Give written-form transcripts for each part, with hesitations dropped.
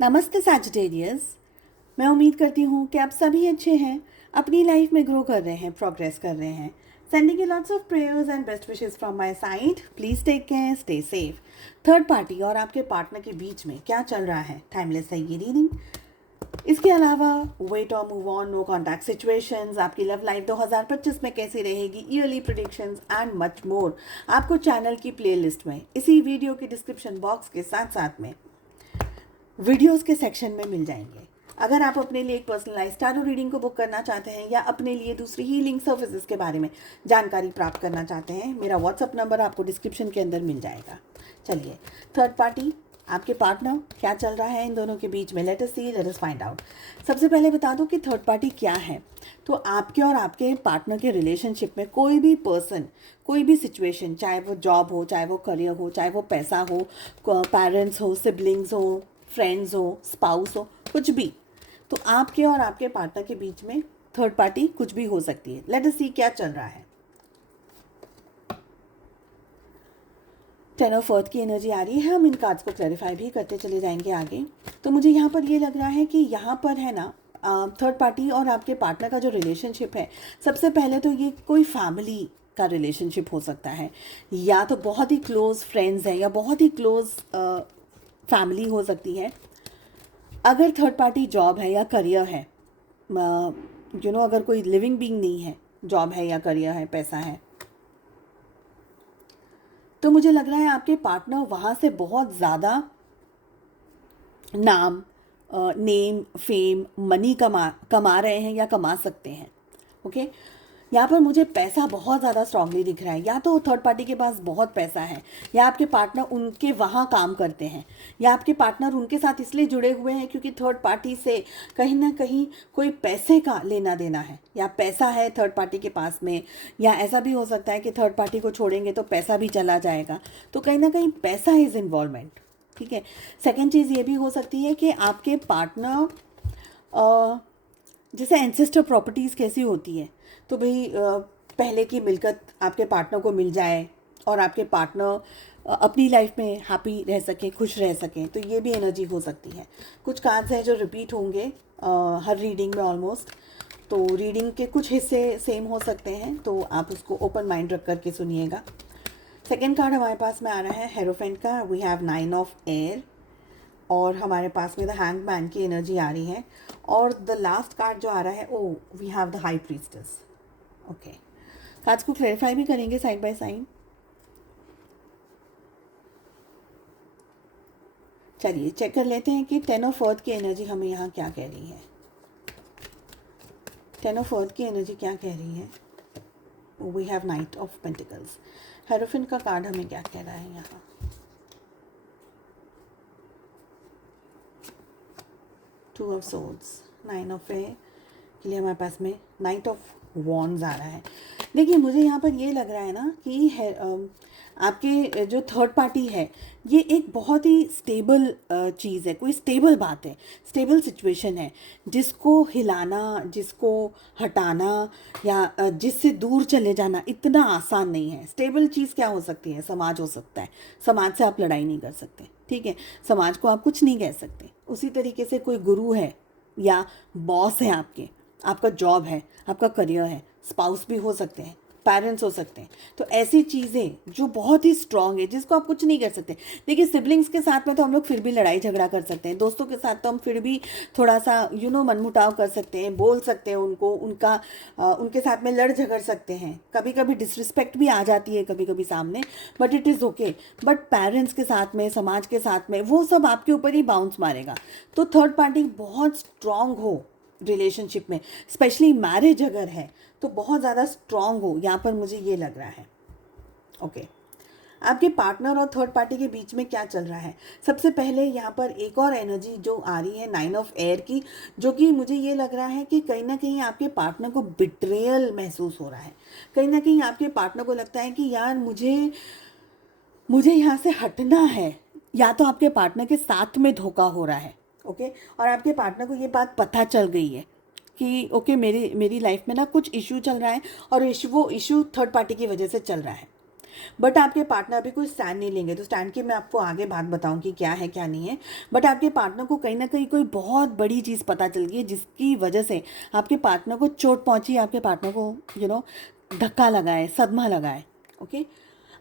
नमस्ते सैजिटेरियस। मैं उम्मीद करती हूँ कि आप सभी अच्छे हैं, अपनी लाइफ में ग्रो कर रहे हैं, प्रोग्रेस कर रहे हैं। Sending you lots of prayers and best wishes from my side. Please take care, stay safe. Third party और आपके पार्टनर के बीच में क्या चल रहा है, टाइमलेस है ये रीडिंग। इसके अलावा वेट और move on, no contact situations, आपकी लव लाइफ 2025 में कैसी रहेगी, yearly predictions and much more आपको चैनल की प्लेलिस्ट में इसी वीडियो के डिस्क्रिप्शन बॉक्स के साथ साथ में वीडियोस के सेक्शन में मिल जाएंगे। अगर आप अपने लिए एक पर्सनलाइज्ड टैरो रीडिंग को बुक करना चाहते हैं या अपने लिए दूसरी हीलिंग सर्विसेज के बारे में जानकारी प्राप्त करना चाहते हैं, मेरा व्हाट्सअप नंबर आपको डिस्क्रिप्शन के अंदर मिल जाएगा। चलिए, थर्ड पार्टी, आपके पार्टनर, क्या चल रहा है इन दोनों के बीच में, लेट अस सी, लेट अस फाइंड आउट। सबसे पहले बता दूं कि थर्ड पार्टी क्या है। तो आपके और आपके पार्टनर के रिलेशनशिप में कोई भी पर्सन, कोई भी सिचुएशन, चाहे वो जॉब हो, चाहे वो करियर हो, चाहे वो पैसा हो, पेरेंट्स हो, सिबलिंग्स हो, फ्रेंड्स हो, स्पाउस हो, कुछ भी, तो आपके और आपके पार्टनर के बीच में थर्ड पार्टी कुछ भी हो सकती है। लेट अस सी क्या चल रहा है। टेन ऑफ अर्थ की एनर्जी आ रही है, हम इन कार्ड्स को क्लैरिफाई भी करते चले जाएंगे आगे। तो मुझे यहाँ पर ये लग रहा है कि यहाँ पर है ना, थर्ड पार्टी और आपके पार्टनर का जो रिलेशनशिप है, सबसे पहले तो ये कोई फैमिली का रिलेशनशिप हो सकता है, या तो बहुत ही क्लोज फ्रेंड्स हैं, या बहुत ही क्लोज फैमिली हो सकती है। अगर थर्ड पार्टी जॉब है या करियर है, अगर कोई लिविंग बीइंग नहीं है, जॉब है या करियर है, पैसा है, तो मुझे लग रहा है आपके पार्टनर वहाँ से बहुत ज़्यादा नाम, नेम, फेम, मनी कमा रहे हैं या कमा सकते हैं। ओके, यहाँ पर मुझे पैसा बहुत ज़्यादा स्ट्रांगली दिख रहा है। या तो थर्ड पार्टी के पास बहुत पैसा है, या आपके पार्टनर उनके वहाँ काम करते हैं, या आपके पार्टनर उनके साथ इसलिए जुड़े हुए हैं क्योंकि थर्ड पार्टी से कहीं ना कहीं कोई पैसे का लेना देना है, या पैसा है थर्ड पार्टी के पास में, या ऐसा भी हो सकता है कि थर्ड पार्टी को छोड़ेंगे तो पैसा भी चला जाएगा। तो कहीं ना कहीं पैसा इज़ इन्वॉल्वमेंट। ठीक है। सेकेंड चीज़ ये भी हो सकती है कि आपके पार्टनर, जैसे एंसेस्टर प्रॉपर्टीज़ कैसी होती है, तो भाई पहले की मिलकत आपके पार्टनर को मिल जाए और आपके पार्टनर अपनी लाइफ में हैप्पी रह सकें, खुश रह सकें, तो ये भी एनर्जी हो सकती है। कुछ कार्ड्स हैं जो रिपीट होंगे हर रीडिंग में ऑलमोस्ट, तो रीडिंग के कुछ हिस्से सेम हो सकते हैं, तो आप उसको ओपन माइंड रख करके सुनिएगा। सेकेंड कार्ड हमारे पास में आ रहा है हेरोफेंट का। वी हैव 9 ऑफ एयर, और हमारे पास में द हैंगमैन की एनर्जी आ रही है, और द लास्ट कार्ड जो आ रहा है, oh we have the high priestess. Okay, cards को क्लैरिफाई भी करेंगे साइड बाय साइड। चलिए चेक कर लेते हैं कि टेन ऑफ अर्थ की एनर्जी हमें यहाँ क्या कह रही है। टेन ऑफ अर्थ की एनर्जी क्या कह रही है। We have knight of pentacles. Hierophant का कार्ड हमें क्या कह रहा है यहाँ। Two of swords, 9 of A के लिए हमारे पास में नाइट ऑफ वॉन्ड्स आ रहा है। देखिए, मुझे यहाँ पर ये लग रहा है ना कि आपके जो थर्ड पार्टी है, ये एक बहुत ही स्टेबल चीज़ है, कोई स्टेबल बात है, स्टेबल सिचुएशन है, जिसको हिलाना, जिसको हटाना, या जिससे दूर चले जाना इतना आसान नहीं है। स्टेबल चीज़ क्या हो सकती है, समाज हो सकता है। समाज से आप लड़ाई नहीं कर सकते, ठीक है, समाज को आप कुछ नहीं कह सकते। उसी तरीके से कोई गुरु है, या बॉस है आपके, आपका जॉब है, आपका करियर है, स्पाउस भी हो सकते हैं, पेरेंट्स हो सकते हैं। तो ऐसी चीज़ें जो बहुत ही स्ट्रांग है, जिसको आप कुछ नहीं कर सकते। देखिए, सिबलिंग्स के साथ में तो हम लोग फिर भी लड़ाई झगड़ा कर सकते हैं, दोस्तों के साथ तो हम फिर भी थोड़ा सा मनमुटाव कर सकते हैं, बोल सकते हैं उनको, उनके साथ में लड़ झगड़ सकते हैं। कभी कभी डिसरिस्पेक्ट भी आ जाती है कभी कभी सामने, but it is okay. But parents के साथ में, समाज के साथ में, वो सब आपके ऊपर ही बाउंस मारेगा। तो थर्ड पार्टी बहुत स्ट्रांग हो रिलेशनशिप में, स्पेशली मैरिज अगर है तो बहुत ज़्यादा स्ट्रांग हो, यहाँ पर मुझे ये लग रहा है। ओके, आपके पार्टनर और थर्ड पार्टी के बीच में क्या चल रहा है। सबसे पहले यहाँ पर एक और एनर्जी जो आ रही है 9 ऑफ एयर की, जो कि मुझे ये लग रहा है कि कहीं ना कहीं आपके पार्टनर को बिट्रेयल महसूस हो रहा है। कहीं ना कहीं आपके पार्टनर को लगता है कि यार मुझे यहाँ से हटना है, या तो आपके पार्टनर के साथ में धोखा हो रहा है। ओके, और आपके पार्टनर को ये बात पता चल गई है कि ओके, मेरी लाइफ में ना कुछ इशू चल रहा है, और वो इशू थर्ड पार्टी की वजह से चल रहा है। बट आपके पार्टनर अभी कोई स्टैंड नहीं लेंगे। तो स्टैंड की मैं आपको आगे बात बताऊं कि क्या है क्या नहीं है। बट आपके पार्टनर को कहीं ना कहीं कोई बहुत बड़ी चीज़ पता चल गई है, जिसकी वजह से आपके पार्टनर को चोट पहुंची, आपके पार्टनर को धक्का लगा है, सदमा लगा है। ओके,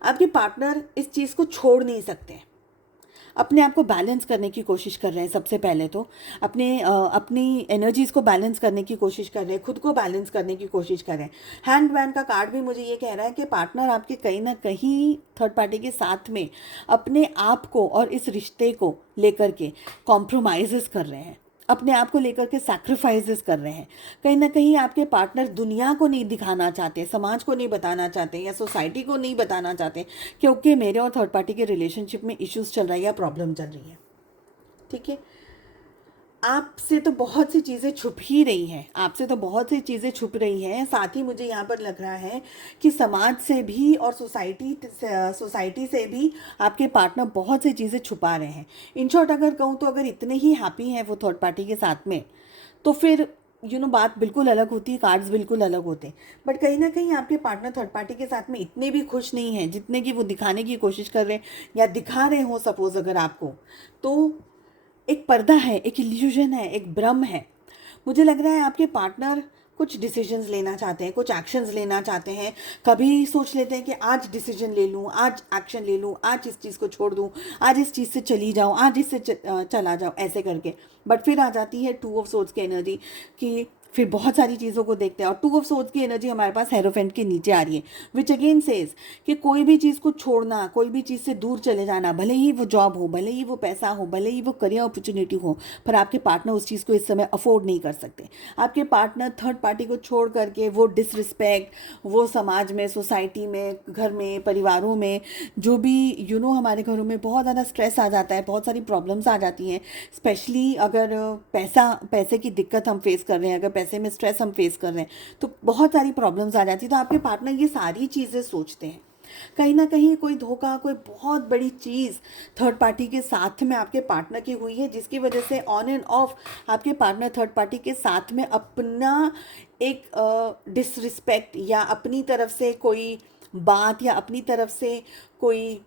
आपके पार्टनर इस चीज़ को छोड़ नहीं सकते, अपने आप को बैलेंस करने की कोशिश कर रहे हैं। सबसे पहले तो अपनी एनर्जीज़ को बैलेंस करने की कोशिश कर रहे हैं, खुद को बैलेंस करने की कोशिश कर रहे हैं। हैंडमैन का कार्ड भी मुझे ये कह रहा है कि पार्टनर आपके कहीं ना कहीं थर्ड पार्टी के साथ में अपने आप को और इस रिश्ते को लेकर के कॉम्प्रोमाइज़ कर रहे हैं, अपने आप को लेकर के सैक्रिफाइसेस कर रहे हैं। कहीं ना कहीं आपके पार्टनर दुनिया को नहीं दिखाना चाहते, समाज को नहीं बताना चाहते, या सोसाइटी को नहीं बताना चाहते क्योंकि मेरे और थर्ड पार्टी के रिलेशनशिप में इश्यूज चल रहा है या प्रॉब्लम चल रही है। ठीक है, आपसे तो बहुत सी चीज़ें छुप ही रही हैं, आपसे तो बहुत सी चीज़ें छुप रही हैं। साथ ही मुझे यहाँ पर लग रहा है कि समाज से भी और सोसाइटी से भी आपके पार्टनर बहुत सी चीज़ें छुपा रहे हैं। इन शॉर्ट अगर कहूँ तो अगर इतने ही हैप्पी हैं वो थर्ड पार्टी के साथ में, तो फिर बात बिल्कुल अलग होती है, कार्ड्स बिल्कुल अलग होते हैं। बट कहीं ना कहीं आपके पार्टनर थर्ड पार्टी के साथ में इतने भी खुश नहीं हैं जितने कि वो दिखाने की कोशिश कर रहे हैं या दिखा रहे हो। सपोज अगर आपको, तो एक पर्दा है, एक इल्यूजन है, एक भ्रम है। मुझे लग रहा है आपके पार्टनर कुछ डिसीजंस लेना चाहते हैं, कुछ एक्शंस लेना चाहते हैं। कभी सोच लेते हैं कि आज डिसीजन ले लूँ, आज एक्शन ले लूँ, आज इस चीज़ को छोड़ दूँ, आज इस चीज़ से चली जाऊँ, आज इससे चला जाऊँ, ऐसे करके। बट फिर आ जाती है 2 ऑफ सोर्ड्स की एनर्जी कि फिर बहुत सारी चीज़ों को देखते हैं, और 2 ऑफ सोर्ड्स की एनर्जी हमारे पास हेरोफेंट के नीचे आ रही है, विच अगेन सेज कि कोई भी चीज़ को छोड़ना, कोई भी चीज़ से दूर चले जाना, भले ही वो जॉब हो, भले ही वो पैसा हो, भले ही वो करियर अपॉर्चुनिटी हो, पर आपके पार्टनर उस चीज़ को इस समय अफोर्ड नहीं कर सकते। आपके पार्टनर थर्ड पार्टी को छोड़ करके वो डिसरिस्पेक्ट, वो समाज में, सोसाइटी में, घर में, परिवारों में जो भी हमारे घरों में बहुत ज़्यादा स्ट्रेस आ जाता है, बहुत सारी प्रॉब्लम्स आ जाती हैं। स्पेशली अगर पैसे की दिक्कत हम फेस कर रहे हैं, अगर पैसे में स्ट्रेस हम फेस कर रहे हैं, तो बहुत सारी प्रॉब्लम्स आ जाती है। तो आपके पार्टनर ये सारी चीज़ें सोचते हैं। कहीं ना कहीं कोई धोखा, कोई बहुत बड़ी चीज़ थर्ड पार्टी के साथ में आपके पार्टनर की हुई है, जिसकी वजह से ऑन एंड ऑफ आपके पार्टनर थर्ड पार्टी के साथ में अपना एक डिसरिस्पेक्ट या अपनी तरफ से कोई बात या अपनी तरफ से कोई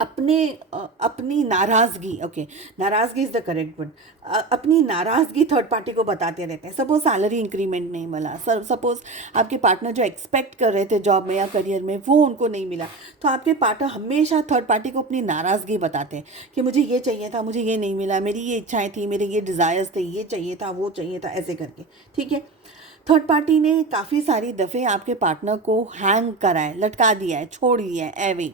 अपनी नाराज़गी, ओके, नाराज़गी इज़ द करेक्ट वर्ड, अपनी नाराज़गी थर्ड पार्टी को बताते रहते हैं। सपोज सैलरी इंक्रीमेंट नहीं मिला, सपोज आपके पार्टनर जो एक्सपेक्ट कर रहे थे जॉब में या करियर में वो उनको नहीं मिला, तो आपके पार्टनर हमेशा थर्ड पार्टी को अपनी नाराज़गी बताते हैं कि मुझे ये चाहिए था, मुझे ये नहीं मिला, मेरी ये इच्छाएं थी, मेरे ये डिज़ायर्स थे, ये चाहिए था, वो चाहिए था, ऐसे करके। ठीक है, थर्ड पार्टी ने काफ़ी सारी दफ़े आपके पार्टनर को हैंग करा है, लटका दिया है, छोड़ दिया है, एवे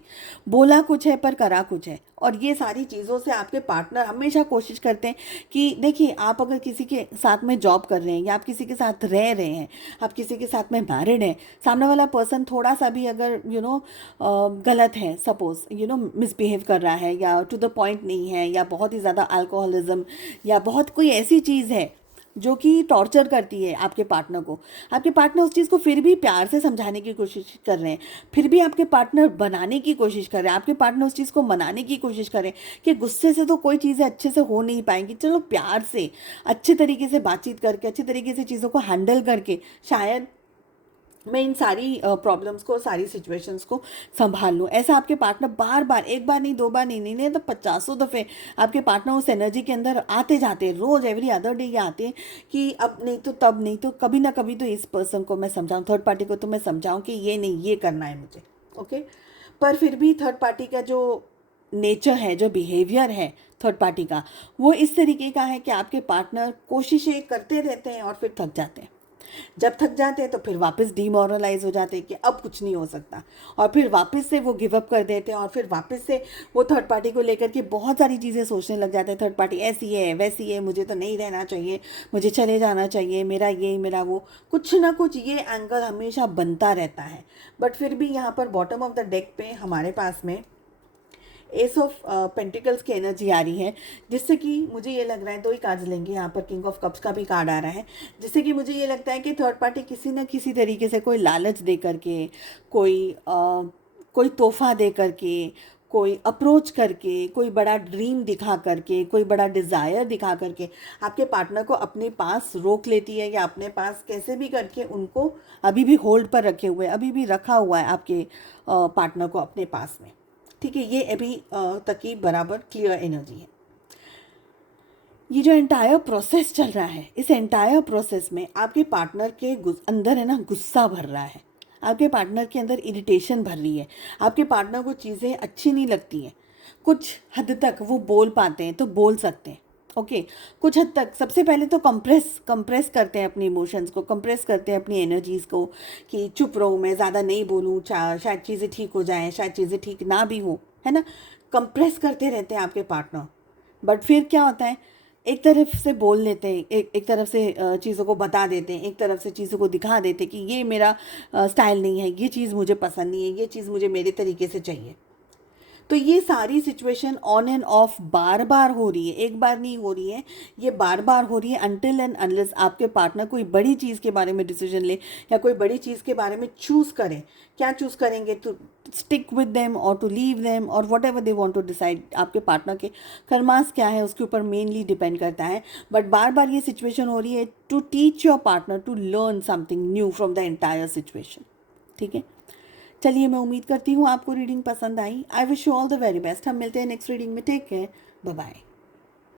बोला कुछ है पर करा कुछ है। और ये सारी चीज़ों से आपके पार्टनर हमेशा कोशिश करते हैं कि देखिए, आप अगर किसी के साथ में जॉब कर रहे हैं या आप किसी के साथ रह रहे हैं, आप किसी के साथ में मैरिड हैं, सामने वाला पर्सन थोड़ा सा भी अगर गलत है, सपोज मिसबिहेव कर रहा है या टू द पॉइंट नहीं है, या बहुत ही ज़्यादा अल्कोहलिज्म या बहुत कोई ऐसी चीज़ है जो कि टॉर्चर करती है आपके पार्टनर को, आपके पार्टनर उस चीज़ को फिर भी प्यार से समझाने की कोशिश कर रहे हैं, फिर भी आपके पार्टनर बनाने की कोशिश कर रहे हैं, आपके पार्टनर उस चीज़ को मनाने की कोशिश कर रहे हैं कि गुस्से से तो कोई चीज़ें अच्छे से हो नहीं पाएंगी, चलो प्यार से, अच्छे तरीके से बातचीत करके, अच्छे तरीके से चीज़ों को हैंडल करके शायद मैं इन सारी प्रॉब्लम्स को, सारी सिचुएशंस को संभाल लूँ। ऐसा आपके पार्टनर बार बार, एक बार नहीं, 2 बार नहीं तो 50 दफ़े आपके पार्टनर उस एनर्जी के अंदर आते जाते हैं, रोज़ एवरी अदर डे ये आते हैं कि अब नहीं तो तब नहीं तो कभी ना कभी तो इस पर्सन को मैं समझाऊँ, थर्ड पार्टी को तो मैं समझाऊँ कि ये नहीं, ये करना है मुझे। ओके, पर फिर भी थर्ड पार्टी का जो नेचर है, जो बिहेवियर है थर्ड पार्टी का, वो इस तरीके का है कि आपके पार्टनर कोशिशें करते रहते हैं और फिर थक जाते हैं। जब थक जाते हैं तो फिर वापस डीमोरलाइज हो जाते हैं कि अब कुछ नहीं हो सकता, और फिर वापस से वो गिव अप कर देते हैं, और फिर वापस से वो थर्ड पार्टी को लेकर के बहुत सारी चीज़ें सोचने लग जाते हैं। थर्ड पार्टी ऐसी है, वैसी है, मुझे तो नहीं रहना चाहिए, मुझे चले जाना चाहिए, मेरा ये, मेरा वो, कुछ ना कुछ ये एंगल हमेशा बनता रहता है। बट फिर भी यहाँ पर बॉटम ऑफ द डेक पे हमारे पास में एस ऑफ पेंटिकल्स की एनर्जी आ रही है, जिससे कि मुझे ये लग रहा है, 2 ही कार्ड्स लेंगे यहाँ पर, किंग ऑफ कप्स का भी कार्ड आ रहा है, जिससे कि मुझे ये लगता है कि थर्ड पार्टी किसी न किसी तरीके से कोई लालच दे करके, कोई तोहफा दे करके, कोई अप्रोच करके, कोई बड़ा ड्रीम दिखा करके, कोई बड़ा डिज़ायर दिखा करके आपके पार्टनर को अपने पास रोक लेती है, या अपने पास कैसे भी करके उनको अभी भी होल्ड पर रखे हुए, अभी भी रखा हुआ है आपके पार्टनर को अपने पास में। ठीक है, ये अभी तक की बराबर क्लियर एनर्जी है। ये जो एंटायर प्रोसेस चल रहा है, इस एंटायर प्रोसेस में आपके पार्टनर के अंदर है ना गुस्सा भर रहा है, आपके पार्टनर के अंदर इरिटेशन भर रही है, आपके पार्टनर को चीज़ें अच्छी नहीं लगती हैं। कुछ हद तक वो बोल पाते हैं तो बोल सकते हैं, ओके। कुछ हद तक सबसे पहले तो कंप्रेस करते हैं अपने इमोशंस को, कंप्रेस करते हैं अपनी एनर्जीज़ को, कि चुप रहो, मैं ज़्यादा नहीं बोलूँ, शायद चीज़ें ठीक हो जाएँ, शायद चीज़ें ठीक ना भी हो, है ना। कंप्रेस करते रहते हैं आपके पार्टनर। बट फिर क्या होता है, एक तरफ से बोल लेते हैं, एक तरफ से चीज़ों को बता देते हैं, एक तरफ से चीज़ों को दिखा देते हैं कि ये मेरा स्टाइल नहीं है, ये चीज़ मुझे पसंद नहीं है, ये चीज़ मुझे मेरे तरीके से चाहिए। तो ये सारी सिचुएशन ऑन एंड ऑफ बार बार हो रही है, एक बार नहीं हो रही है, ये बार बार हो रही है, अनटिल एंड अनलेस आपके पार्टनर कोई बड़ी चीज़ के बारे में डिसीजन ले, या कोई बड़ी चीज़ के बारे में चूज़ करें। क्या चूज़ करेंगे, टू स्टिक विद देम और टू लीव देम और whatever they want to decide. आपके पार्टनर के कर्मास क्या है उसके ऊपर मेनली डिपेंड करता है। बट बार बार ये सिचुएशन हो रही है to teach your partner to learn something new from the entire situation. ठीक है, चलिए, मैं उम्मीद करती हूँ आपको रीडिंग पसंद आई। I wish you all the very best. हम मिलते हैं नेक्स्ट रीडिंग में। Take care, bye bye.